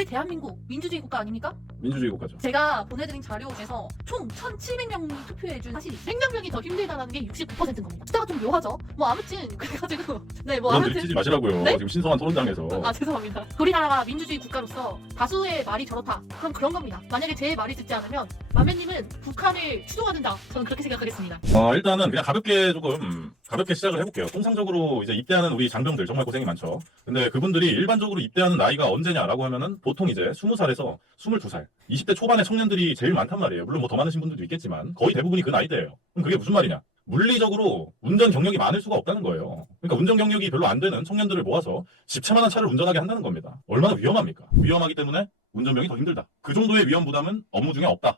우리 대한민국 민주주의 국가 아닙니까? 민주주의 국가죠. 제가 보내드린 자료 중에서 총 1,700명이 투표해준 사실이 행정병이 더 힘들다는 게 69%인 겁니다. 숫자가 좀 묘하죠? 뭐 아무튼 그래가지고 네 뭐 그런 아무튼 들치지 마시라고요. 네? 지금 신성한 토론장에서. 아 죄송합니다. 우리나라가 민주주의 국가로서 다수의 말이 저렇다. 그럼 그런 겁니다. 만약에 제 말이 듣지 않으면 만배님은 북한을 추종해야 된다. 저는 그렇게 생각하겠습니다. 일단은 그냥 가볍게 시작을 해볼게요. 통상적으로 이제 입대하는 우리 장병들 정말 고생이 많죠. 근데 그분들이 일반적으로 입대하는 나이가 언제냐라고 하면은 보통 이제 20살에서 22살, 20대 초반의 청년들이 제일 많단 말이에요. 물론 뭐 더 많으신 분들도 있겠지만 거의 대부분이 그 나이대예요. 그럼 그게 무슨 말이냐? 물리적으로 운전 경력이 많을 수가 없다는 거예요. 그러니까 운전 경력이 별로 안 되는 청년들을 모아서 집채만한 차를 운전하게 한다는 겁니다. 얼마나 위험합니까? 위험하기 때문에 운전병이 더 힘들다. 그 정도의 위험 부담은 업무 중에 없다.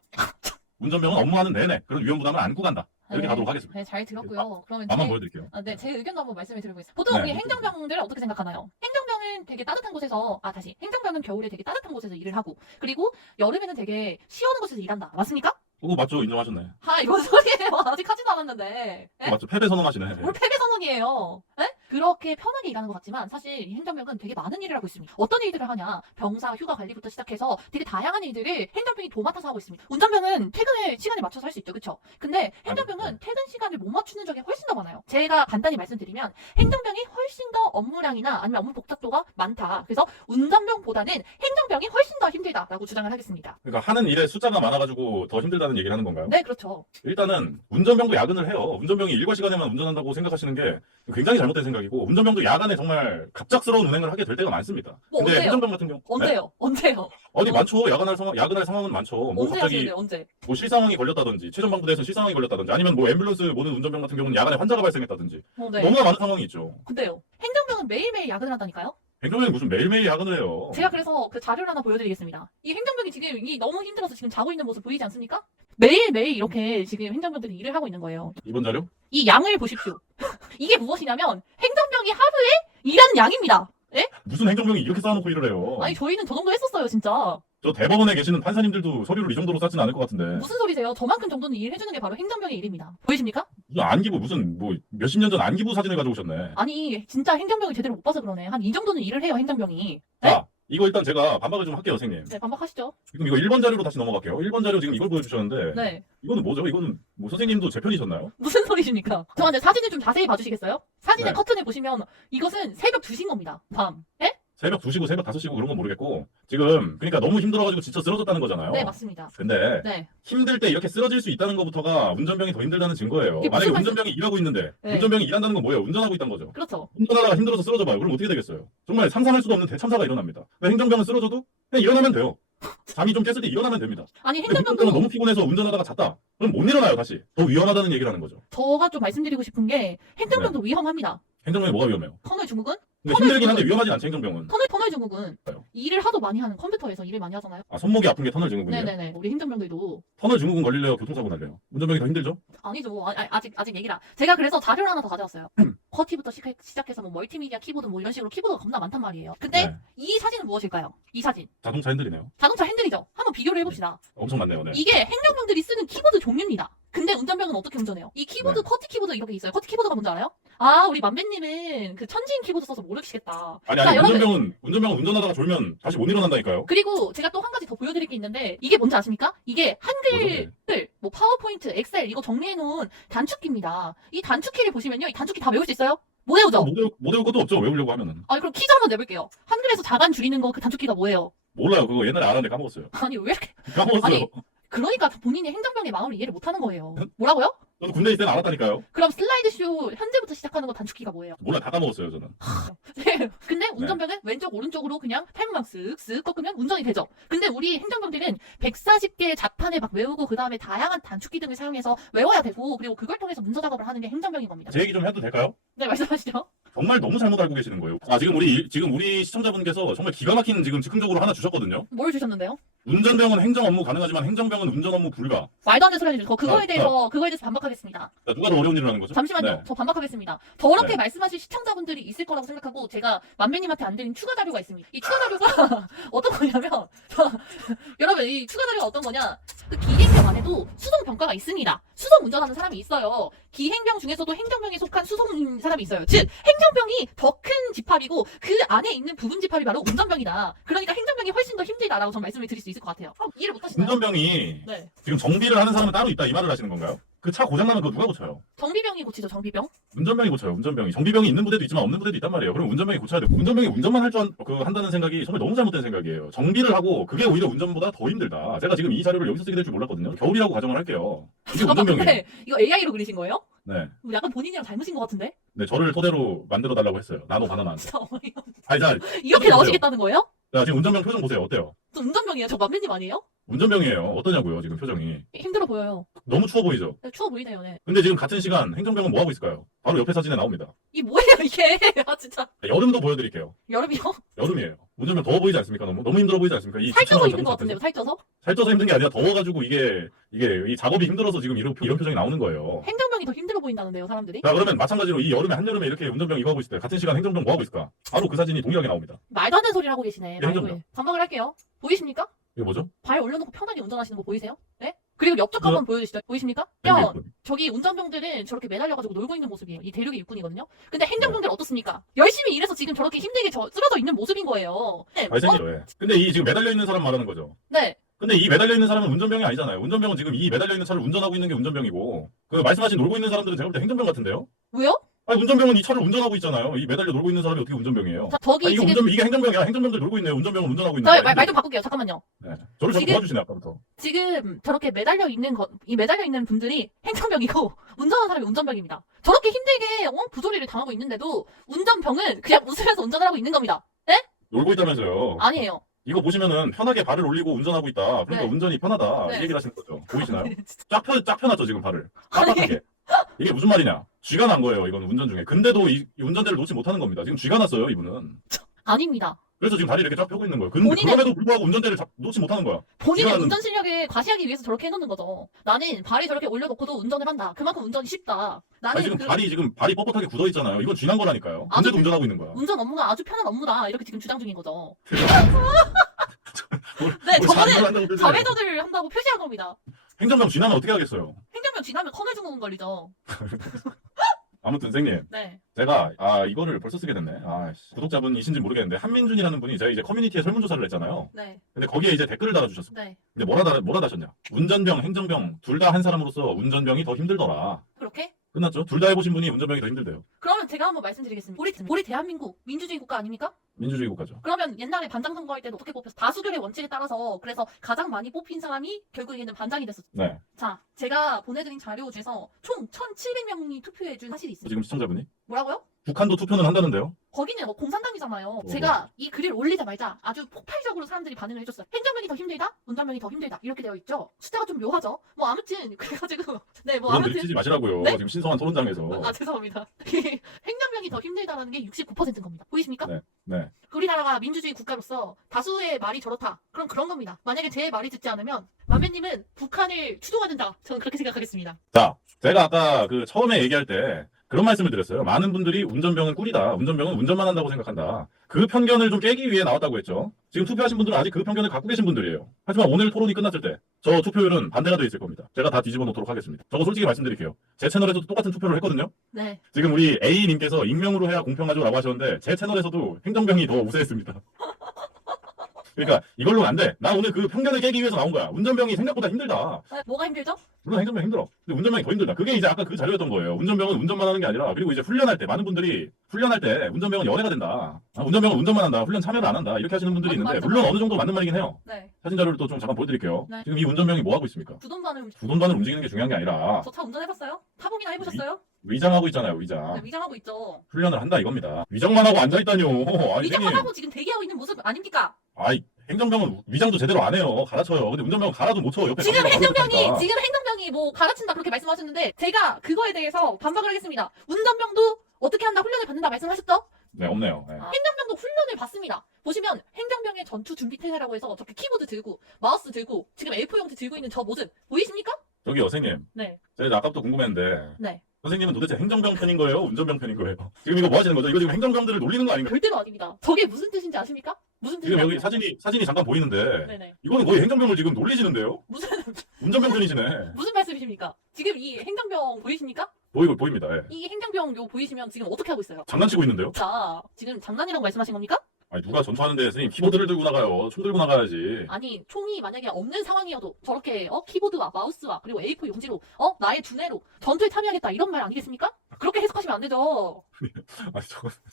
운전병은 업무하는 내내 그런 위험 부담을 안고 간다. 이렇게 가도록 하겠습니다. 네, 잘 들었고요. 그러면 한번 보여드릴게요. 네, 제 의견도 한번 말씀을 드리겠습니다. 보통 우리 네. 행정병들 어떻게 생각하나요? 행정병은 되게 따뜻한 곳에서 행정병은 겨울에 되게 따뜻한 곳에서 일을 하고 그리고 여름에는 되게 시원한 곳에서 일한다. 맞습니까? 그거 맞죠? 인정하셨네. 이건 소리예요. 아직 하지도 않았는데. 그거 맞죠? 패배 선언하시네. 뭘 패배 선언이에요. 에? 그렇게 편하게 일하는 것 같지만 사실 이 행정병은 되게 많은 일을 하고 있습니다. 어떤 일들을 하냐? 병사 휴가 관리부터 시작해서 되게 다양한 일들을 행정병이 도맡아서 하고 있습니다. 운전병은 퇴근을 시간에 맞춰서 할 수 있죠. 그렇죠? 근데 행정병은 퇴근 시간을 못 맞추는 적이 훨씬 더 많아요. 제가 간단히 말씀드리면 행정병이 훨씬 더 업무량이나 아니면 업무 복잡도가 많다. 그래서 운전병보다는 행정병이 훨씬 더 힘들다라고 주장을 하겠습니다. 그러니까 하는 일에 숫자가 많아가지고 더 힘들다는 얘기를 하는 건가요? 네, 그렇죠. 일단은 운전병도 야근을 해요. 운전병이 일과 시간에만 운전한다고 생각하시는 게 굉장히 잘못된 생각이고 운전병도 야간에 정말 갑작스러운 운행을 하게 될 때가 많습니다. 뭐 근데 언제요? 행정병 같은 경우 언제요? 언제요? 어디 많죠. 야근할 상황은 많죠. 뭐 언제 갑자기 하시는데요? 언제? 뭐 실상황이 걸렸다든지 최전방부대에서 실상황이 걸렸다든지 아니면 뭐 앰뷸런스 모든 운전병 같은 경우는 야간에 환자가 발생했다든지 네. 너무나 많은 상황이 있죠. 근데요. 행정병은 매일매일 야근을 한다니까요? 행정병이 무슨 매일매일 야근을 해요. 제가 그래서 그 자료를 하나 보여드리겠습니다. 이 행정병이 지금 너무 힘들어서 지금 자고 있는 모습 보이지 않습니까? 매일매일 이렇게 지금 행정병들이 일을 하고 있는 거예요. 이번 자료? 이 양을 보십시오. 이게 무엇이냐면 행정병이 하루에 일하는 양입니다. 예? 무슨 행정병이 이렇게 쌓아놓고 일을 해요. 아니 저희는 저 정도 했었어요 진짜. 저 대법원에 계시는 판사님들도 서류를 이 정도로 쌓지는 않을 것 같은데. 무슨 소리세요? 저만큼 정도는 일해주는 게 바로 행정병의 일입니다. 보이십니까? 무슨 안기부 무슨 뭐 몇십 년 전 안기부 사진을 가져오셨네. 아니 진짜 행정병을 제대로 못 봐서 그러네. 한 이 정도는 일을 해요 행정병이. 네? 자, 이거 일단 제가 반박을 좀 할게요, 선생님. 네 반박하시죠. 지금 이거 1번 자료로 다시 넘어갈게요. 1번 자료 지금 이걸 보여주셨는데 네. 이거는 뭐죠? 이거는 뭐 선생님도 제 편이셨나요? 무슨 소리십니까? 저한테 사진을 좀 자세히 봐주시겠어요? 사진의 네. 커튼을 보시면 이것은 새벽 2시인 겁니다. 밤. 예? 새벽 2시고 새벽 5시고 그런 건 모르겠고 지금 그러니까 너무 힘들어가지고 지쳐 쓰러졌다는 거잖아요. 네 맞습니다. 근데 네. 힘들 때 이렇게 쓰러질 수 있다는 것부터가 운전병이 더 힘들다는 증거예요. 이게 만약에 무슨 운전병이 일하고 있는데 네. 운전병이 일한다는 건 뭐예요? 운전하고 있다는 거죠. 그렇죠. 운전하다가 힘들어서 쓰러져 봐요. 그럼 어떻게 되겠어요? 정말 상상할 수도 없는 대참사가 일어납니다. 행정병은 쓰러져도 그냥 일어나면 돼요. 잠이 좀 깼을 때 일어나면 됩니다. 아니 근데 운전병은 행정병도 너무 피곤해서 운전하다가 잤다. 그럼 못 일어나요 다시. 더 위험하다는 얘기를 하는 거죠. 저가 좀 말씀드리고 싶은 게 행정병도 위험합니다. 행정병이 뭐가 위험해요? 터널 중국은? 근데 힘들긴 한데 위험하지 않죠 행정병은. 터널 중국은 일을 하도 많이 하는 컴퓨터에서 일을 많이 하잖아요. 아 손목이 아픈 게 터널 증후군이에요? 네네네. 우리 행정병들도 터널 증후군 걸릴래요? 교통사고 날래요? 운전병이 더 힘들죠? 아니죠. 아직 얘기라. 제가 그래서 자료를 하나 더 가져왔어요. 쿼티부터 시작해서 뭐 멀티미디어 키보드 뭐 이런 식으로 키보드가 겁나 많단 말이에요. 근데 네. 이 사진은 무엇일까요? 이 사진. 자동차 핸들이네요. 자동차 핸들이죠. 한번 비교를 해봅시다. 엄청 많네요. 네. 이게 행정병들이 쓰는 키보드 종류입니다. 근데 운전병은 어떻게 운전해요? 이 키보드, 네. 커티 키보드 이렇게 있어요. 커티 키보드가 뭔지 알아요? 우리 만배님은 그 천지인 키보드 써서 모르시겠다. 아니 자, 여러분. 운전병은 운전하다가 졸면 다시 못 일어난다니까요. 그리고 제가 또 한 가지 더 보여드릴 게 있는데 이게 뭔지 아십니까? 이게 한글을 뭐 파워포인트, 엑셀 이거 정리해놓은 단축키입니다. 이 단축키를 보시면요. 이 단축키 다 외울 수 있어요? 못 외우죠? 못 외울 것도 없죠. 외우려고 하면은. 그럼 퀴즈 한번 내볼게요. 한글에서 자간 줄이는 거 그 단축키가 뭐예요? 몰라요. 그거 옛날에 알았는데 까먹었어요. 아니 왜 이렇게 까먹었어요. 아니, 그러니까 본인이 행정병의 마음을 이해를 못하는 거예요. 뭐라고요? 저도 군대 있을 때는 알았다니까요. 그럼 슬라이드쇼 현재부터 시작하는 거 단축키가 뭐예요? 몰라 다 까먹었어요 저는. 근데 운전병은 왼쪽 오른쪽으로 그냥 팔목만 쓱쓱 꺾으면 운전이 되죠. 근데 우리 행정병들은 140개의 자판을 막 외우고 그 다음에 다양한 단축키 등을 사용해서 외워야 되고 그리고 그걸 통해서 문서 작업을 하는 게 행정병인 겁니다. 제 얘기 좀 해도 될까요? 네 말씀하시죠. 정말 너무 잘못 알고 계시는 거예요. 지금 우리 시청자분께서 정말 기가 막힌 지금 즉흥적으로 하나 주셨거든요. 뭘 주셨는데요? 운전병은 행정 업무 가능하지만 행정병은 운전 업무 불가. 말도 안 되는 소리 하시죠. 그거에 대해서 반박하겠습니다. 자, 누가 더 어려운 일을 하는 거죠? 잠시만요. 네. 저 반박하겠습니다. 저렇게 네. 말씀하실 시청자분들이 있을 거라고 생각하고 제가 만배님한테 안 드린 추가 자료가 있습니다. 이 추가 자료가 어떤 거냐면 여러분 이 추가 자료가 어떤 거냐? 그 기행병 안에도 수송 병과가 있습니다. 수송 운전하는 사람이 있어요. 기행병 중에서도 행정병에 속한 수송 사람이 있어요. 즉 행정병이 더 큰 집합이고 그 안에 있는 부분 집합이 바로 운전병이다. 그러니까 행정병이 훨씬 더 힘든 힘들다라고 전 말씀을 드릴 수 있을 것 같아요. 이해를 못 하시나요? 운전병이 네. 지금 정비를 하는 사람은 따로 있다 이 말을 하시는 건가요? 그 차 고장나면 그거 누가 고쳐요? 정비병이 고치죠, 정비병. 운전병이 고쳐요. 운전병이. 정비병이 있는 부대도 있지만 없는 부대도 있단 말이에요. 그럼 운전병이 고쳐야 돼요. 운전병이 운전만 한다는 생각이 정말 너무 잘못된 생각이에요. 정비를 하고 그게 오히려 운전보다 더 힘들다. 제가 지금 이 자료를 여기서 쓰게 될 줄 몰랐거든요. 겨울이라고 가정을 할게요. 이게 잠깐만, 운전병이에요. 근데 이거 AI로 그리신 거예요? 네. 약간 본인이랑 닮으신 것 같은데? 네, 저를 토대로 만들어 달라고 했어요. 나노 바나나한테. 진짜 어이없네. 아니, 자, 이렇게 보세요. 나오시겠다는 거예요? 자, 지금 운전병 표정 보세요. 어때요? 저 운전병이에요. 저 만면님 아니에요? 운전병이에요. 어떠냐고요, 지금 표정이. 힘들어 보여요. 너무 추워 보이죠? 네, 추워 보이네요. 네. 근데 지금 같은 시간 행정병은 뭐 하고 있을까요? 바로 옆에 사진에 나옵니다. 이 뭐예요 이게? 아 진짜. 여름도 보여드릴게요. 여름이요? 여름이에요. 운전병 더워 보이지 않습니까? 너무 힘들어 보이지 않습니까? 이 살쪄서 지쳐나는 힘든 것 자동차 같은데요. 살쪄서? 살쪄서 힘든 게 아니라 더워가지고 이게 이 작업이 힘들어서 지금 이런 표정이 나오는 거예요. 행정병이 더 힘들어 보인다는데요, 사람들이? 자, 그러면 마찬가지로 이 여름에 한여름에 이렇게 운전병 이거 하고 있을 때 같은 시간 행정병 뭐 하고 있을까? 바로 그 사진이 동일하게 나옵니다. 말도 안 되는 소리를 하고 계시네. 네, 말도 행정병. 해. 반박을 할게요. 보이십니까? 이거 뭐죠? 발 올려놓고 편하게 운전하시는 거 보이세요? 네? 그리고 옆쪽 한번 보여주시죠. 보이십니까? 행정병. 야, 저기 운전병들은 저렇게 매달려가지고 놀고 있는 모습이에요. 이 대륙의 육군이거든요. 근데 행정병들 어떻습니까? 열심히 일해서 지금 저렇게 힘들게 쓰러져 있는 모습인 거예요. 네. 잘생기죠. 예. 근데 이 지금 매달려 있는 사람 말하는 거죠. 네. 근데 이 매달려 있는 사람은 운전병이 아니잖아요. 운전병은 지금 이 매달려 있는 차를 운전하고 있는 게 운전병이고 그 말씀하신 놀고 있는 사람들은 제가 볼 때 행정병 같은데요? 왜요? 아니 운전병은 이 차를 운전하고 있잖아요. 이 매달려 놀고 있는 사람이 어떻게 운전병이에요? 자, 저기 아니, 지금 이게 행정병이야. 행정병들 놀고 있네요. 운전병은 운전하고 있는데. 말 좀 바꿀게요. 잠깐만요. 네. 저를 자꾸 지금- 도와주시네 아까부터. 지금 저렇게 매달려 있는 분들이 행정병이고 운전하는 사람이 운전병입니다. 저렇게 힘들게 부조리를 당하고 있는데도 운전병은 그냥 웃으면서 운전을 하고 있는 겁니다. 놀고 있다면서요. 아니에요. 이거 보시면은 편하게 발을 올리고 운전하고 있다. 그러니까 네. 운전이 편하다. 네. 이 얘기를 하시는 거죠. 보이시나요? 진짜. 쫙 펴놨죠 지금 발을. 빡빡하게. 이게 무슨 말이냐? 쥐가 난 거예요. 이거는 운전 중에. 근데도 이 운전대를 놓지 못하는 겁니다. 지금 쥐가 났어요 이분은. 아닙니다. 그래서 지금 다리 이렇게 쫙 펴고 있는 거예요. 근데 본인은- 그럼에도 불구하고 운전대를 놓지 못하는 거야. 본인의 지나가는- 운전 실력을 과시하기 위해서 저렇게 해놓는 거죠. 나는 발이 저렇게 올려놓고도 운전을 한다. 그만큼 운전이 쉽다. 나는 아니 지금 발이 뻣뻣하게 굳어 있잖아요. 이건 쥐난 거라니까요. 아주 근데도 운전하고 있는 거야. 운전 업무가 아주 편한 업무다. 이렇게 지금 주장 중인 거죠. 뭘- 네, 뭘 저거는 잘한다고 표현해요. 자매도를 한다고 표시한 겁니다. 행정병 쥐나면 어떻게 하겠어요? 행정병 지나면 커널 증후군 걸리죠. 아무튼 선생님. 네. 제가 이거를 벌써 쓰게 됐네. 구독자분이신지 모르겠는데 한민준이라는 분이 제가 이제 커뮤니티에 설문조사를 했잖아요. 네. 근데 거기에 이제 댓글을 달아주셨어요. 네. 근데 뭐라 다셨냐? 운전병, 행정병 둘 다 한 사람으로서 운전병이 더 힘들더라. 그렇게? 끝났죠? 둘 다 해보신 분이 운전병이 더 힘들대요. 그러면 제가 한번 말씀드리겠습니다. 우리 대한민국 민주주의 국가 아닙니까? 민주주의 국가죠. 그러면 옛날에 반장 선거할 때도 어떻게 뽑혔어? 다수결의 원칙에 따라서 그래서 가장 많이 뽑힌 사람이 결국에는 반장이 됐었죠. 네. 자, 제가 보내드린 자료 중에서 총 1,700명이 투표해준 사실이 있어요. 지금 시청자분이 뭐라고요? 북한도 투표는 한다는데요. 거기는 공산당이잖아요. 제가 이 글을 올리자마자 아주 폭발적으로 사람들이 반응을 해줬어요. 행정병이 더 힘들다? 운전병이 더 힘들다. 이렇게 되어 있죠. 숫자가 좀 묘하죠. 뭐 아무튼 그래가지고 네, 뭐 그런 아무튼 들키지 마시라고요. 네? 지금 신성한 토론장에서. 죄송합니다. 행정병이 더 힘들다라는 게 69%인 겁니다. 보이십니까? 네. 네. 우리나라가 민주주의 국가로서 다수의 말이 저렇다. 그럼 그런 겁니다. 만약에 제 말이 듣지 않으면 만면님은 북한을 추종해야 된다. 저는 그렇게 생각하겠습니다. 자, 제가 아까 그 처음에 얘기할 때 그런 말씀을 드렸어요. 많은 분들이 운전병은 꿀이다. 운전병은 운전만 한다고 생각한다. 그 편견을 좀 깨기 위해 나왔다고 했죠. 지금 투표하신 분들은 아직 그 편견을 갖고 계신 분들이에요. 하지만 오늘 토론이 끝났을 때 저 투표율은 반대가 돼 있을 겁니다. 제가 다 뒤집어 놓도록 하겠습니다. 저거 솔직히 말씀드릴게요. 제 채널에서도 똑같은 투표를 했거든요. 네. 지금 우리 A님께서 익명으로 해야 공평하죠 라고 하셨는데 제 채널에서도 행정병이 더 우세했습니다. 그러니까 이걸로는 안 돼. 나 오늘 그 편견을 깨기 위해서 나온 거야. 운전병이 생각보다 힘들다. 뭐가 힘들죠? 물론 행정병 힘들어. 근데 운전병이 더 힘들다. 그게 이제 아까 그 자료였던 거예요. 운전병은 운전만 하는 게 아니라 그리고 이제 훈련할 때 많은 분들이 훈련할 때 운전병은 열애가 된다. 운전병은 운전만 한다. 훈련 참여를 안 한다. 이렇게 하시는 분들이 있는데 맞아. 물론 어느 정도 맞는 말이긴 해요. 네. 사진 자료를 또 좀 잠깐 보여드릴게요. 네. 지금 이 운전병이 뭐 하고 있습니까? 부동산을 부돈반을 움직이는 게 중요한 게 아니라 저 차 운전해봤어요? 타보기나 해보셨어요? 위장하고 있잖아요. 네, 위장. 위장하고 있죠. 훈련을 한다 이겁니다. 위장만 하고 앉아있다뇨. 아니 위장만 선생님. 하고 지금 대기하고 있는 모습 아닙니까? 아이 행정병은 위장도 제대로 안 해요. 갈아쳐요. 근데 운전병은 갈아도 못 쳐. 옆에 지금 가만히 있다니까. 행정병이 뭐 가르친다 그렇게 말씀하셨는데 제가 그거에 대해서 반박을 하겠습니다. 운전병도 어떻게 한다 훈련을 받는다 말씀하셨죠? 네 없네요. 네. 행정병도 훈련을 받습니다. 보시면 행정병의 전투 준비 태세라고 해서 저렇게 키보드 들고 마우스 들고 지금 A4 용지 들고 있는 저 모습 보이십니까? 저기요 선생님. 네. 제가 아까부터 궁금했는데 네. 선생님은 도대체 행정병 편인 거예요? 운전병 편인 거예요? 지금 이거 뭐 하시는 거죠? 이거 지금 행정병들을 놀리는 거 아닌가요? 절대로 아닙니다. 저게 무슨 뜻인지 아십니까? 무슨 뜻인지 지금 여기 아세요? 사진이 잠깐 보이는데 네네. 이거는 거의 행정병을 지금 놀리시는데요? 무슨 운전병 편이시네. 무슨 말씀이십니까? 지금 이 행정병 보이십니까? 보입니다. 예. 이 행정병 요 보이시면 지금 어떻게 하고 있어요? 장난치고 있는데요? 자, 지금 장난이라고 말씀하신 겁니까? 아니 누가 전투하는데 선생님 키보드를 들고 나가요. 총 들고 나가야지. 아니 총이 만약에 없는 상황이어도 저렇게 키보드와 마우스와 그리고 A4 용지로 나의 두뇌로 전투에 참여하겠다 이런 말 아니겠습니까? 그렇게 해석하시면 안 되죠. 아니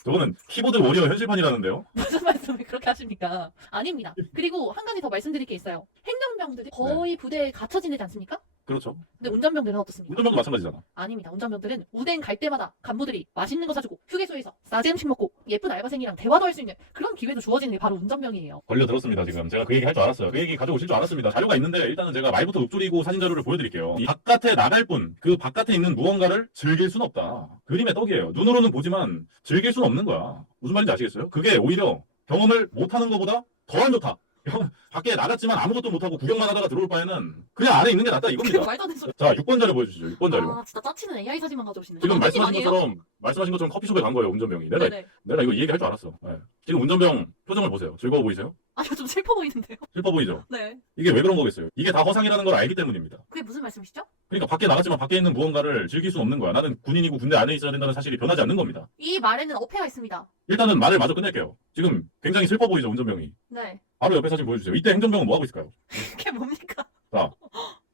저거는 키보드 워리어 현실판이라는데요. 무슨 말씀을 그렇게 하십니까? 아닙니다. 그리고 한 가지 더 말씀드릴 게 있어요. 행정병들이 거의 부대에 갇혀 지내지 않습니까? 그렇죠. 근데 운전병들은 어떻습니까? 운전병도 마찬가지잖아. 아닙니다. 운전병들은 운행 갈 때마다 간부들이 맛있는 거 사주고 휴게소에서 싸지 음식 먹고 예쁜 알바생이랑 대화도 할 수 있는 그런 기회도 주어지는 게 바로 운전병이에요. 걸려 들었습니다. 지금 제가 그 얘기 할 줄 알았어요. 그 얘기 가져오실 줄 알았습니다. 자료가 있는데 일단은 제가 말부터 읊조리고 사진 자료를 보여드릴게요. 이 바깥에 나갈 뿐 그 바깥에 있는 무언가를 즐길 순 없다. 그림의 떡이에요. 눈으로는 보지만 즐길 수는 없는 거야. 무슨 말인지 아시겠어요? 그게 오히려 경험을 못하는 것보다 더 안 좋다. 밖에 나갔지만 아무것도 못하고 구경만 하다가 들어올 바에는 그냥 안에 있는 게 낫다 그 이겁니다. 말도 안 되는 소리. 자, 6번 자료 보여주시죠. 6번 자료. 아 진짜 짜치는 AI 사진만 가져오시네. 지금 선생님 말씀하신 것처럼 커피숍에 간 거예요, 운전병이. 네네. 내가 이거 이 얘기 할 줄 알았어. 네. 지금 운전병 표정을 보세요. 즐거워 보이세요? 아 이거 좀 슬퍼 보이는데요. 슬퍼 보이죠? 네. 이게 왜 그런 거겠어요? 이게 다 허상이라는 걸 알기 때문입니다. 그게 무슨 말씀이시죠? 그러니까 밖에 나갔지만 밖에 있는 무언가를 즐길 수 없는 거야. 나는 군인이고 군대 안에 있어야 된다는 사실이 변하지 않는 겁니다. 이 말에는 어폐가 있습니다. 일단은 말을 마저 끝낼게요. 지금 굉장히 슬퍼 보이죠, 운전병이. 네. 바로 옆에 사진 보여주세요. 이때 행정병은 뭐 하고 있을까요? 그게 뭡니까?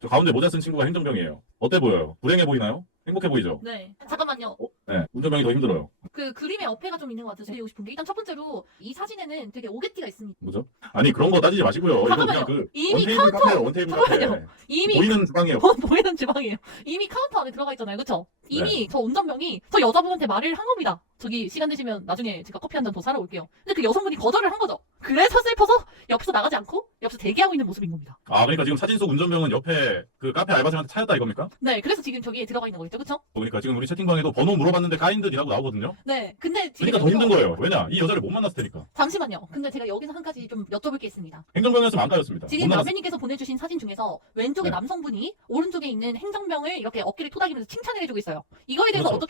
저 가운데 모자 쓴 친구가 행정병이에요. 어때 보여요? 불행해 보이나요? 행복해 보이죠? 네. 잠깐만요. 네, 운전병이 더 힘들어요. 그 그림에 어폐가 좀 있는 것 같아서 드리고 싶은 게 일단 첫 번째로 이 사진에는 되게 오게티가 있습니다. 뭐죠? 아니 그런 거 따지지 마시고요. 이거 잠깐만요. 그냥 그 이미 원테이블 카운터 카페예요. 원테이블 카페. 잠깐만요. 이미 보이는 주방이에요. 보이는 지방이에요. 이미 카운터 안에 들어가 있잖아요. 그쵸? 이미 저 운전병이 저 여자분한테 말을 한 겁니다. 저기 시간 되시면 나중에 제가 커피 한 잔 더 사러 올게요. 근데 그 여성분이 거절을 한 거죠. 그래서 슬퍼서 옆에서 나가지 않고 옆에서 대기하고 있는 모습인 겁니다. 아 그러니까 지금 사진 속 운전병은 옆에 그 카페 알바생한테 차였다 이겁니까? 네, 그래서 지금 저기에 들어가 있는 거겠죠. 그쵸? 그러니까 지금 우리 채팅방에도 번호 물어봤는데 까인듯이라고 나오거든요. 네, 근데 지금 그러니까 더 여기서- 힘든 거예요. 왜냐? 이 여자를 못 만났을 테니까. 잠시만요. 근데 제가 여기서 한 가지 좀 여쭤볼 게 있습니다. 행정병이었으면 안 까였습니다. 못 지금 만났을 남매님께서 보내주신 사진 중에서 왼쪽에 네. 남성분이 오른쪽에 있는 행정병을 이렇게 어깨를 토닥이면서 칭찬을 해주고 있어요. 이거에 대해서 그렇죠.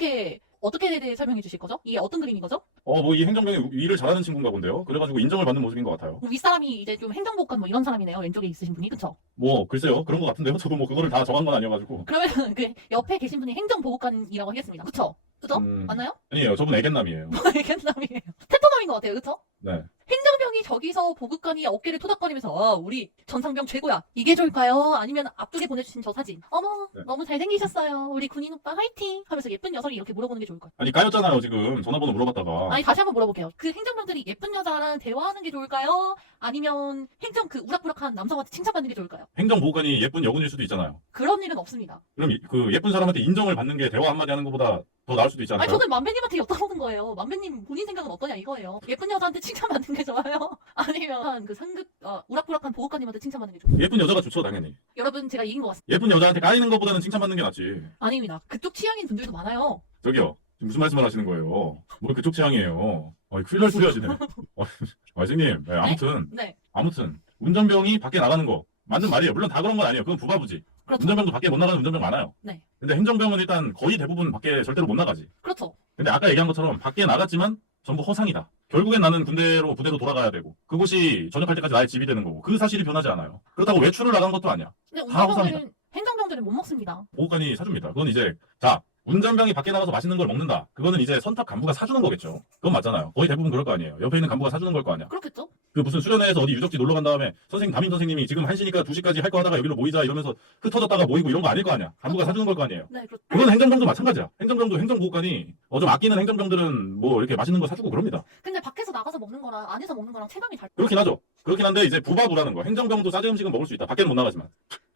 어떻게 대해 설명해 주실 거죠? 이게 어떤 그림인 거죠? 뭐 이 행정병이 일을 잘하는 친구인가 본데요. 그래가지고 인정을 받는 모습인 것 같아요. 윗사람이 이제 좀 행정복관 뭐 이런 사람이네요. 왼쪽에 있으신 분이. 그쵸? 뭐 글쎄요 그런 것 같은데요. 저도 뭐 그거를 다 정한 건 아니어가지고. 그러면 그 옆에 계신 분이 행정보호관이라고 하겠습니다. 그쵸? 그죠? 맞나요? 아니에요. 저분 애견남이에요. 애견남이에요. 테토남인 것 같아요. 그쵸? 네. 행정병이 저기서 보급관이 어깨를 토닥거리면서 우리 전상병 최고야. 이게 좋을까요? 아니면 앞쪽에 보내주신 저 사진. 어머 네. 너무 잘생기셨어요. 우리 군인 오빠 화이팅 하면서 예쁜 여성이 이렇게 물어보는 게 좋을까요? 아니 까였잖아요 지금 전화번호 물어봤다가. 아니 다시 한번 물어볼게요. 그 행정병들이 예쁜 여자랑 대화하는 게 좋을까요? 아니면 행정 그 우락부락한 남성한테 칭찬받는 게 좋을까요? 행정보호관이 예쁜 여군일 수도 있잖아요. 그런 일은 없습니다. 그럼 그 예쁜 사람한테 인정을 받는 게 대화 한마디 하는 것보다 더 나을 수도 있지 아니 않을까요? 저는 만배님한테 여쭤보는 거예요. 만배님 본인 생각은 어떠냐 이거예요. 예쁜 여자한테 칭찬받는 게 좋아요? 아니면 그 상급 우락부락한 보호관님한테 칭찬받는 게 좋아요? 예쁜 여자가 좋죠 당연히. 여러분 제가 이긴 것 같습니다. 예쁜 여자한테 까이는 것보다는 칭찬받는 게 낫지. 아닙니다. 그쪽 취향인 분들도 많아요. 저기요. 지금 무슨 말씀을 하시는 거예요? 뭐 그쪽 취향이에요. 큰일 날 소리 하시네. 선생님, 네, 네. 아무튼 운전병이 밖에 나가는 거 맞는 말이에요. 물론 다 그런 건 아니에요. 그건 부바부지. 그렇죠. 운전병도 밖에 못 나가는 운전병 많아요. 네. 근데 행정병은 일단 거의 대부분 밖에 절대로 못 나가지. 그렇죠. 근데 아까 얘기한 것처럼 밖에 나갔지만 전부 허상이다. 결국엔 나는 부대로 돌아가야 되고 그곳이 전역할 때까지 나의 집이 되는 거고 그 사실이 변하지 않아요. 그렇다고 외출을 나간 것도 아니야. 근데 다 허상이다. 행정병들은 못 먹습니다. 보호관이 사줍니다. 그건 이제 자 운전병이 밖에 나가서 맛있는 걸 먹는다. 그거는 이제 선탑 간부가 사주는 거겠죠. 그건 맞잖아요. 거의 대부분 그럴 거 아니에요. 옆에 있는 간부가 사주는 걸 거 아니야. 그렇겠죠? 그 무슨 수련회에서 어디 유적지 놀러 간 다음에 선생님 담임 선생님이 지금 1시니까 2시까지 할 거 하다가 여기로 모이자 이러면서 흩어졌다가 모이고 이런 거 아닐 거 아니야. 간부가 그렇죠. 사주는 걸 거 아니에요. 네, 그렇죠. 그건 행정병도 마찬가지야. 행정병도 행정보호관이 좀 아끼는 행정병들은 뭐 이렇게 맛있는 거 사주고 그럽니다. 근데 밖에서 나가서 먹는 거랑 안에서 먹는 거랑 체감이 다르죠. 그렇긴 하죠. 그렇긴 한데 이제 부바부라는 거. 행정병도 싸제 음식은 먹을 수 있다. 밖에는 못 나가지만.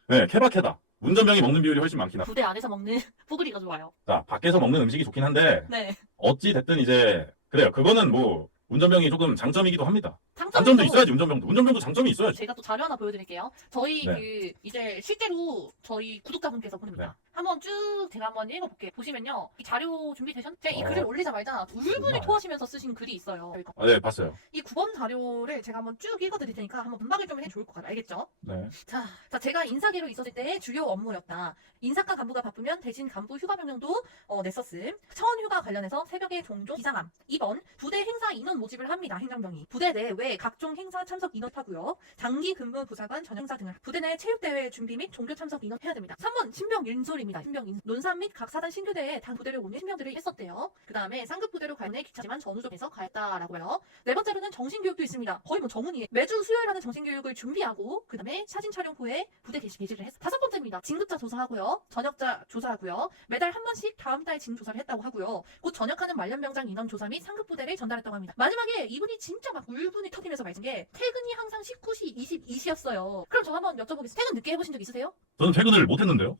네, 케바케다. 운전병이 먹는 비율이 훨씬 많긴 하다. 부대 안에서 먹는 뽀글이가 좋아요. 자, 밖에서 먹는 음식이 좋긴 한데 네. 어찌 됐든 이제 그래요. 그거는 뭐 운전병이 조금 장점이기도 합니다. 장점도 단점도 있어야지 운전병도 장점이 있어야지. 제가 또 자료 하나 보여드릴게요. 저희 네. 그 이제 실제로 저희 구독자분께서 보냅니다. 네. 한번 쭉 제가 한번 읽어볼게요. 보시면요. 이 자료 준비되셨? 제가 이 어. 글을 올리자마자 울분을 정말. 토하시면서 쓰신 글이 있어요. 네, 봤어요. 이 9번 자료를 제가 한번 쭉 읽어드릴 테니까 한번 분박을 좀 해도 좋을 것 같아요. 알겠죠? 네. 자, 제가 인사계로 있었을 때의 주요 업무였다. 인사과 간부가 바쁘면 대신 간부 휴가 명령도 냈었음. 차원 휴가 관련해서 새벽에 종종 기상함. 2번 부대 행사 인원 모집을 합니다. 행정병이. 부대 내 외 각종 행사 참석 인원하고요. 장기 근무 부사관 전형사 등을 부대 내 체육대회 준비 및 종교 참석 인원 해야 됩니다. 3번 신병 인솔입니다. 있습니다. 신병 논산 및 각 사단 신교대에 당 부대를 옮긴 신병들이 했었대요. 그 다음에 상급 부대로 가는데 귀찮지만 전우족에서 가했다라고요. 네 번째로는 정신교육도 있습니다. 거의 뭐 정훈이에요. 매주 수요일 하는 정신교육을 준비하고 그 다음에 사진 촬영 후에 부대 게시를 했어. 다섯 번째입니다. 진급자 조사하고요. 전역자 조사하고요. 매달 한 번씩 다음 달 진조사를 했다고 하고요. 곧 전역하는 말년병장 인원 조사 및 상급 부대를 전달했다고 합니다. 마지막에 이분이 진짜 막 울분이 터지면서 말씀 게 퇴근이 항상 19시, 22시였어요. 그럼 저 한번 여쭤보겠습니다. 퇴근 늦게 해보신 적 있으세요? 저는 퇴근을 못 했는데요.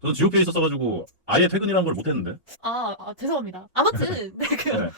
저는 GOP에 있었어가지고 아예 퇴근이란 걸 못 했는데. 죄송합니다. 아무튼 네, 네. 퇴근을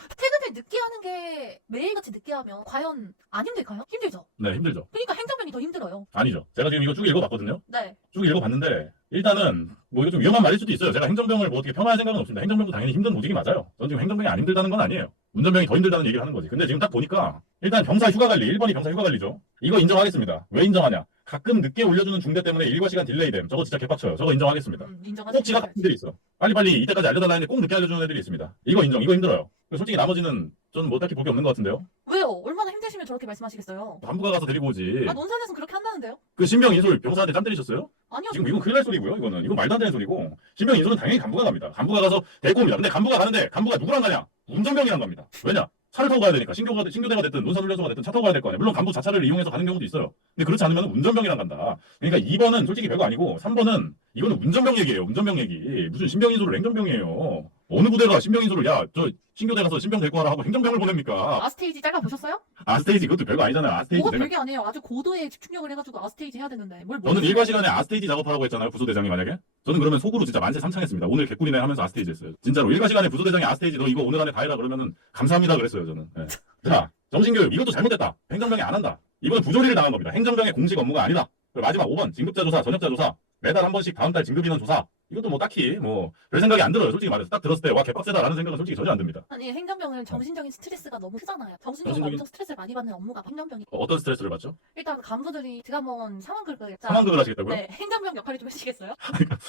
늦게 하는 게 매일같이 늦게 하면 과연 안 힘들까요? 힘들죠. 네, 힘들죠. 그러니까 행정병이 더 힘들어요. 아니죠. 제가 지금 이거 쭉 읽어봤거든요. 네. 쭉 읽어봤는데 일단은 뭐 이거 좀 위험한 말일 수도 있어요. 제가 행정병을 뭐 어떻게 폄하할 생각은 없습니다. 행정병도 당연히 힘든 보직이 맞아요. 저는 지금 행정병이 안 힘들다는 건 아니에요. 운전병이 더 힘들다는 얘기를 하는 거지. 근데 지금 딱 보니까 일단 병사 휴가 관리, 1번이 병사 휴가 관리죠. 이거 인정하겠습니다. 왜 인정하냐? 가끔 늦게 올려주는 중대 때문에 일과 시간 딜레이됨. 저거 진짜 개빡쳐요. 저거 인정하겠습니다. 꼭 지각 같은 애들이 있어. 빨리빨리 이때까지 알려달라 했는데 꼭 늦게 알려주는 애들이 있습니다. 이거 인정. 이거 힘들어요. 솔직히 나머지는 저는 뭐 딱히 볼 게 없는 것 같은데요. 왜요? 얼마나 힘드시면 저렇게 말씀하시겠어요? 간부가 가서 데리고 오지. 논산에서는 그렇게 한다는데요? 그 신병 인솔 병사한테 짬 때리셨어요? 아니요. 지금 이건 큰일 날 소리고요. 이건 말도 안 되는 소리고. 신병 인솔은 당연히 간부가 갑니다. 간부가 가서 데리고 옵니다. 근데 간부가 가는데 간부가 누구랑 가냐? 운전병이랑 갑니다. 왜냐? 차를 타고 가야 되니까 신교대가 됐든 논산훈련소가 됐든 차 타고 가야 될 거 아니에요. 물론 간부 자차를 이용해서 가는 경우도 있어요. 근데 그렇지 않으면 운전병이랑 간다. 그러니까 2번은 솔직히 별거 아니고 3번은 이거는 운전병 얘기예요. 운전병 얘기. 무슨 신병 인솔을 행정병이에요. 어느 부대가 신병 인솔을 저 신교대 가서 신병 데리고 와라 하고 행정병을 보냅니까? 아스테이지 짧아 보셨어요? 아스테이지 그것도 별거 아니잖아요. 아스테이지 뭐가 내가 별게 아니에요. 아주 고도의 집중력을 해가지고 아스테이지 해야 되는데 뭘 저는 일과 시간에 아스테이지 작업하라고 했잖아요. 부소대장이 만약에. 저는 그러면 속으로 진짜 만세 삼창했습니다. 오늘 개꿀이네 하면서 아스테이지 했어요. 진짜로 일과 시간에 부소대장이 아스테이지 너 이거 오늘 안에 다 해라 그러면은 감사합니다 그랬어요 저는. 네. 자 정신교육 이것도 잘못됐다. 행정병이 안 한다. 이건 부조리를 당한 겁니다. 행정병의 공식 업무가 아니다. 그리고 마지막 5번 진급자 조사, 전역자 조사. 매달 한 번씩 다음 달 진급 인원 조사. 이것도 뭐 딱히 뭐 별 생각이 안 들어요. 솔직히 말해서 딱 들었을 때 와 개빡세다라는 생각은 솔직히 전혀 안 듭니다. 아니 행정병은 정신적인 스트레스가 너무 크잖아요. 정신적으로 정신적인- 엄청 스트레스를 많이 받는 업무가 행정병이. 어떤 스트레스를 받죠? 일단 간부들이 드가몬 상황극을 상황극을 하시겠다고요? 네, 행정병 역할을 좀 해주시겠어요?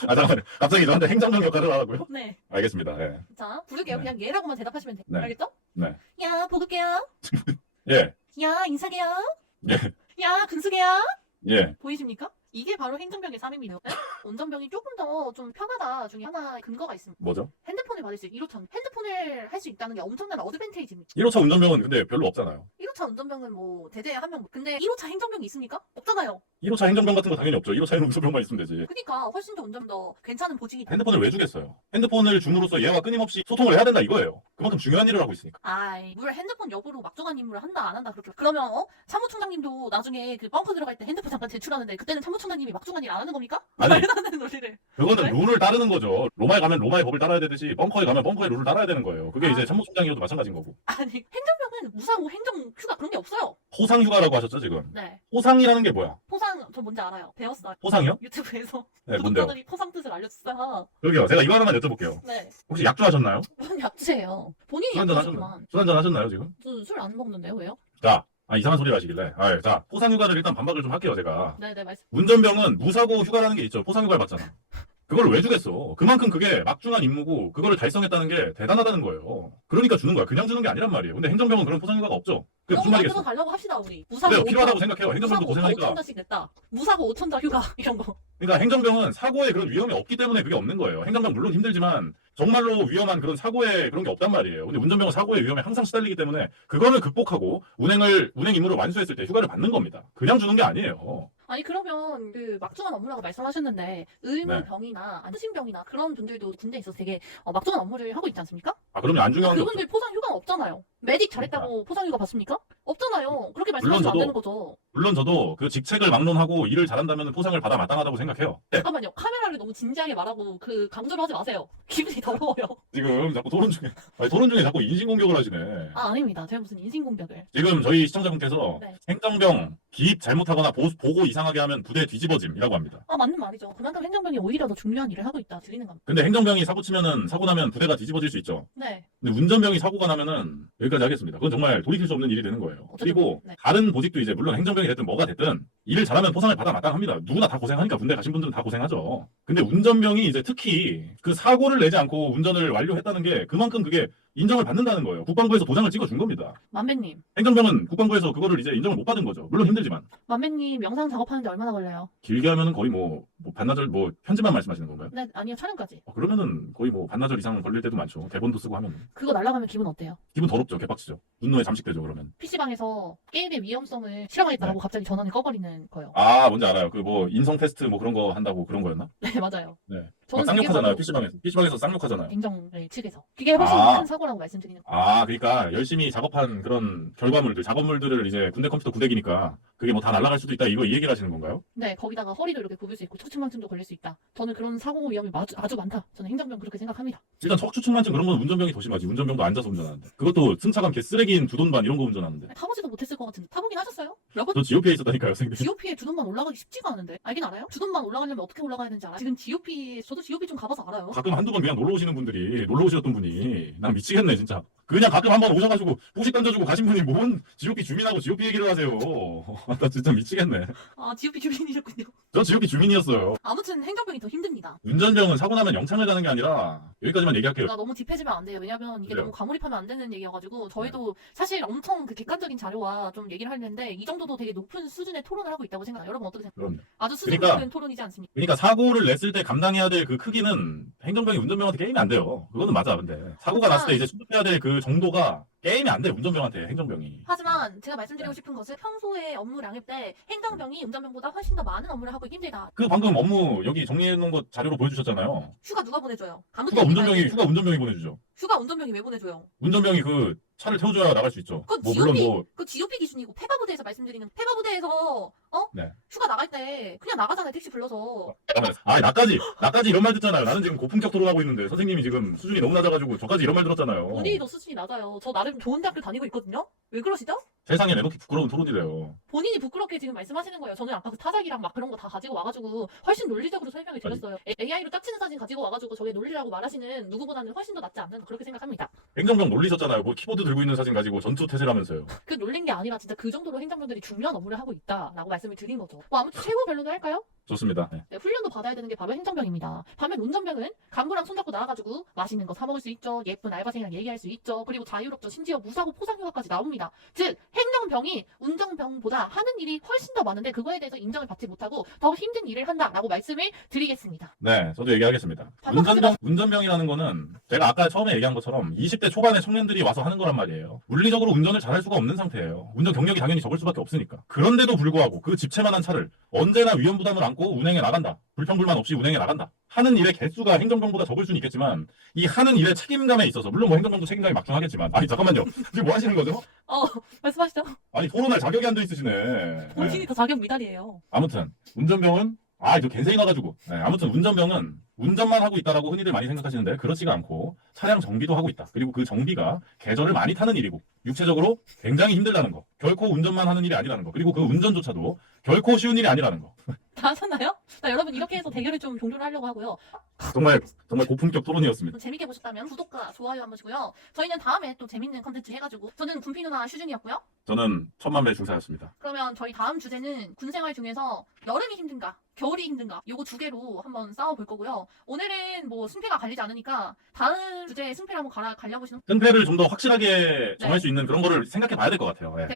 아 잠깐만요. 갑자기 저한테 행정병 역할을 하라고요? 네. 알겠습니다. 예. 자, 부를게요. 네. 그냥 얘라고만 대답하시면 돼요. 네. 알겠죠? 네. 야, 보급게요. 예. 야, 인사게요. 예. 야, 근수게요. 예. 보이십니까? 이게 바로 행정병의 삶입니다. 네? 운전병이 조금 더 좀 편하다 중에 하나의 근거가 있습니다. 뭐죠? 핸드폰을 받을 수 있어요. 1호차. 핸드폰을 할 수 있다는 게 엄청난 어드밴테이지입니다. 1호차 운전병은 근데 별로 없잖아요. 1호차 운전병은 뭐 대대에 한 명. 근데 1호차 행정병이 있습니까? 없잖아요. 1호차 행정병 같은 거 당연히 없죠. 1호차에는 운전병만 있으면 되지. 그러니까 훨씬 더 운전 더 괜찮은 보직이. 핸드폰을 왜 주겠어요? 핸드폰을 줌으로써 얘와 끊임없이 소통을 해야 된다 이거예요. 그만큼 중요한 일을 하고 있으니까. 아이, 물 핸드폰 여부로 막중한 임무를 한다 안 한다 그렇게. 그러면 사무총장님도 나중에 그 벙커 들어갈 때 핸드폰 잠깐 제출하는데 그때는 사무총장님이 막중한 일 안 하는 겁니까? 아니. 말도 안 되는 논리를. 그거는 네? 룰을 따르는 거죠. 로마에 가면 로마의 법을 따라야 되듯이 벙커에 가면 벙커의 룰을 따라야 되는 거예요. 그게 이제 참모총장이어도 마찬가지인 거고. 아니 행정병은 무사고 행정 휴가 그런 게 없어요. 호상휴가라고 하셨죠 지금? 네. 호상이라는 게 뭐야? 포상 저 뭔지 알아요. 배웠어요. 호상이요? 유튜브에서 네, 뭔데요? 구독자들이 포상 뜻을 알려줬어요. 여기요. 제가 이거 하나만 여쭤볼게요. 네. 혹시 약주하셨나요? 무슨 약주예요? 본인이 술 한잔 약주지만 하셨나요? 술 한잔 하셨나요 지금? 술 안 먹는데요? 왜요? 자, 이상한 소리를 하시길래. 자, 호상휴가를 일단 반박을 좀 할게요 제가. 네네 말씀. 운전병은 무사고 휴가라는 게 있죠. 포상휴가를 받잖아. 그걸 왜 주겠어? 그만큼 그게 막중한 임무고 그거를 달성했다는 게 대단하다는 거예요. 그러니까 주는 거야. 그냥 주는 게 아니란 말이에요. 근데 행정병은 그런 포상휴가가 없죠. 그게 무슨 그런 거 말이겠어? 만들어 달라고 합시다 우리. 무사고 그래요. 필요하다고 5천 생각해요. 행정병도 고생하니까. 5천자씩 냈다. 무사고 5천자 휴가 이런 거. 그러니까 행정병은 사고에 그런 위험이 없기 때문에 그게 없는 거예요. 행정병 물론 힘들지만 정말로 위험한 그런 사고에 그런 게 없단 말이에요. 근데 운전병은 사고의 위험에 항상 시달리기 때문에 그거를 극복하고 운행 임무를 완수했을 때 휴가를 받는 겁니다. 그냥 주는 게 아니에요. 아니 그러면 그 막중한 업무라고 말씀하셨는데 의무병이나 안심병이나 그런 분들도 군대에 있어서 되게 막중한 업무를 하고 있지 않습니까? 그러면 안 중요한 게 없죠. 그분들 포상 휴가는 없잖아요. 메딕 잘했다고 포상 휴가 받습니까? 없잖아요. 그렇게 말씀하시면 안 저도- 되는 거죠. 물론 저도 그 직책을 막론하고 일을 잘한다면 포상을 받아 마땅하다고 생각해요. 네, 잠깐만요. 카메라를 너무 진지하게 말하고 그 강조를 하지 마세요. 기분이 더러워요. 지금 자꾸 토론 중에 자꾸 인신공격을 하시네. 아닙니다. 제가 무슨 인신공격을. 지금 저희 시청자분께서 네. 행정병 기입 잘못하거나 보고 이상하게 하면 부대 뒤집어짐이라고 합니다. 맞는 말이죠. 그만큼 행정병이 오히려 더 중요한 일을 하고 있다. 드리는 겁니다. 근데 행정병이 사고 치면은 사고 나면 부대가 뒤집어질 수 있죠. 네. 근데 운전병이 사고가 나면은 여기까지 하겠습니다. 그건 정말 돌이킬 수 없는 일이 되는 거예요. 어쩌면- 그리고 네. 다른 보직도 이제 물론 행정병이 됐든 뭐가 됐든 일을 잘하면 포상을 받아 마땅합니다. 누구나 다 고생하니까 군대 가신 분들은 다 고생하죠. 근데 운전병이 이제 특히 그 사고를 내지 않고 운전을 완료했다는 게 그만큼 그게 인정을 받는다는 거예요. 국방부에서 도장을 찍어준 겁니다. 만배님, 행정병은 국방부에서 그거를 이제 인정을 못 받은 거죠. 물론 힘들지만. 만배님 영상 작업하는데 얼마나 걸려요? 길게 하면은 거의 반나절 편집만 말씀하시는 건가요? 네, 아니요, 촬영까지. 그러면은 거의 반나절 이상 걸릴 때도 많죠. 대본도 쓰고 하면. 그거 날아가면 기분 어때요? 기분 더럽죠. 개빡치죠. 분노에 잠식되죠, 그러면. PC방에서 게임의 위험성을 실험하겠다라고 갑자기 전원이 꺼버리는 거예요. 아, 뭔지 알아요. 그 인성 테스트 그런 거 한다고 그런 거였나? 네, 맞아요. 네. 막 저는 쌍욕하잖아요, 그게 PC방에서. PC방에서 쌍욕하잖아요. 행정의 측에서. 그게 훨씬 아. 큰 사고라고 말씀드리는 거예요. 아, 그러니까 열심히 작업한 그런 결과물들, 작업물들을 이제 군대 컴퓨터 구대기니까 그게 다 날아갈 수도 있다. 이 얘기를 하시는 건가요? 네, 거기다가 허리도 이렇게 굽을 수 있고 척추망증도 걸릴 수 있다. 저는 그런 사고 위험이 아주 많다. 저는 행정병 그렇게 생각합니다. 일단 척추측만증 그런 건 운전병이 더 심하지. 운전병도 앉아서 운전하는데. 그것도 승차감 개쓰레기인 두돈반 이런 거 운전하는데. 타보지도 못했을 것 같은데 타보긴 하셨어요? 몇 번? 저 GOP에 있었다니까요, 선생님. GOP에 주돈만 올라가기 쉽지가 않은데 알긴 알아요? 주돈만 올라가려면 어떻게 올라가야 되는지 알아요? 지금 저도 GOP 좀 가봐서 알아요. 가끔 한두 번 그냥 놀러 오시는 분들이, 놀러 오셨던 분이, 난 미치겠네, 진짜. 그냥 가끔 한번 오셔가지고, 후식 던져주고 가신 분이 뭔 GOP 주민하고 GOP 얘기를 하세요. 나 진짜 미치겠네. 아, GOP 주민이셨군요. 저 GOP 주민이었어요. 아무튼 행정병이 더 힘듭니다. 운전병은 사고 나면 영창을 가는 게 아니라, 여기까지만 얘기할게요. 나 너무 딥해지면 안 돼요. 왜냐면 이게 그래요? 너무 과몰입하면 안 되는 얘기여가지고 저희도 사실 엄청 그 객관적인 자료와 좀 얘기를 하는데 이 정도도 되게 높은 수준의 토론을 하고 있다고 생각해요. 여러분 어떻게 생각해요? 그럼요. 아주 수준 그러니까- 높은 토론이지 않습니까? 그러니까 사고를 냈을 때 감당해야 될 그 크기는 행정병이 운전병한테 게임이 안 돼요. 그거는 맞아, 근데. 사고가 났을 때 이제 수습해야 될 그 정도가 게임이 안 돼, 운전병한테, 행정병이. 하지만 제가 말씀드리고 싶은 것은 평소에 업무량일 때 행정병이 운전병보다 훨씬 더 많은 업무를 하고 힘들다. 그 방금 업무 여기 정리해 놓은 거 자료로 보여주셨잖아요. 휴가 누가 보내줘요? 휴가 운전병이 보내주죠. 휴가 운전병이 왜 보내줘요? 운전병이 그 차를 태워줘야 나갈 수 있죠. 그건 물론 그 GOP 기준이고 폐가부대에서 말씀드리는 폐가부대에서 네. 휴가 나갈 때 그냥 나가잖아요. 택시 불러서. 나까지 이런 말 듣잖아요. 나는 지금 고품격 토론하고 있는데 선생님이 지금 수준이 너무 낮아가지고 저까지 이런 말 들었잖아요. 본인이 더 수준이 낮아요. 저 나름 좋은 대학교 다니고 있거든요. 왜 그러시죠? 세상에 내놓기 부끄러운 토론이래요. 본인이 부끄럽게 지금 말씀하시는 거예요. 저는 아까 그 타작이랑 막 그런 거 다 가지고 와가지고 훨씬 논리적으로 설명을 드렸어요. AI로 짝치는 사진 가지고 와가지고 저게 논리라고 말하시는 누구보다는 훨씬 더 낫지 않나 그렇게 생각합니다. 행정병 놀리셨잖아요. 키보드 들고 있는 사진 가지고 전투 태세라면서요. 그 놀린 게 아니라 진짜 그 정도로 행정병들이 중요한 업무를 하고 있다라고 말씀을 드린 거죠. 아무튼 최고 변론을 할까요? 좋습니다. 네. 네, 훈련도 받아야 되는 게 바로 행정병입니다. 반면 운전병은 간부랑 손잡고 나와가지고 맛있는 거 사 먹을 수 있죠. 예쁜 알바생이랑 얘기할 수 있죠. 그리고 자유롭죠. 심지어 무사고 포상휴가까지 나옵니다. 즉 행정병이 운전병보다 하는 일이 훨씬 더 많은데 그거에 대해서 인정을 받지 못하고 더 힘든 일을 한다라고 말씀을 드리겠습니다. 네, 저도 얘기하겠습니다. 운전병이라는 거는 제가 아까 처음에 얘기한 것처럼 20대 초반의 청년들이 와서 하는 거란 말이에요. 물리적으로 운전을 잘할 수가 없는 상태예요. 운전 경력이 당연히 적을 수밖에 없으니까. 그런데도 불구하고 그 집채만한 차를 언제나 위험 부담을 안고 운행해 나간다. 불평불만 없이 운행해 나간다. 하는 일의 개수가 행정병보다 적을 수는 있겠지만 이 하는 일의 책임감에 있어서 물론 행정병도 책임감이 막중하겠지만 잠깐만요. 지금 뭐 하시는 거죠? 말씀하시죠. 토론할 자격이 안 돼 있으시네. 본인이 네. 더 자격 미달이에요. 아무튼 운전병은 이거 갠생이 나가지고. 네, 아무튼 운전병은 운전만 하고 있다라고 흔히들 많이 생각하시는데 그렇지가 않고 차량 정비도 하고 있다. 그리고 그 정비가 계절을 많이 타는 일이고 육체적으로 굉장히 힘들다는 거. 결코 운전만 하는 일이 아니라는 거. 그리고 그 운전조차도 결코 쉬운 일이 아니라는 거. 다 하셨나요? 여러분 이렇게 해서 대결을 좀 종료를 하려고 하고요. 정말 고품격 토론이었습니다. 재밌게 보셨다면 구독과 좋아요 한 번씩고요. 저희는 다음에 또 재밌는 컨텐츠 해가지고 저는 군피 누나 슈중이었고요. 저는 천만배 중사였습니다. 그러면 저희 다음 주제는 군생활 중에서 여름이 힘든가 겨울이 힘든가 요거 두 개로 한번 싸워볼 거고요. 오늘은 뭐 승패가 갈리지 않으니까 다음 주제에 승패를 한번 갈려보시는 승패를 좀 더 확실하게 정할 수 있는 그런 거를 생각해 봐야 될 것 같아요. 예.